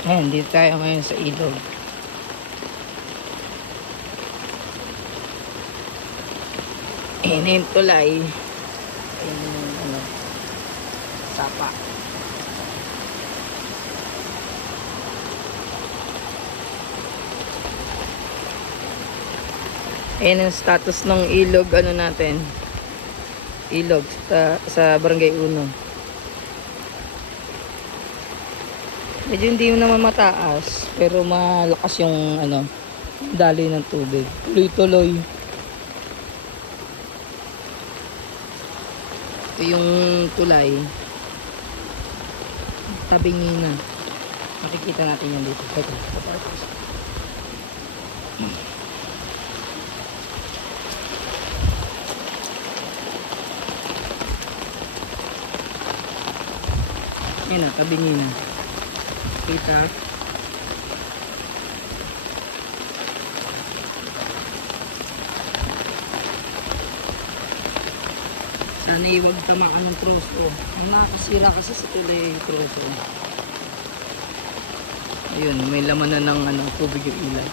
Ayan, dito tayo ngayon sa ilog. Ayan na yung tulay. Ayan yung sapa. Ayan yung status ng ilog, natin. Ilog sa Barangay Uno. Medyo hindi naman mataas, pero malakas yung daloy ng tubig. Tuloy-tuloy. Ito yung tulay. Tabingi na. Makikita natin yan dito. Ito. Yan na, tabingi na. Kita. Sana huwag tamaan ng troso. Ang nakakasira kasi sa tulay yung troso. Ayun, may laman na ng tubig yung ilay.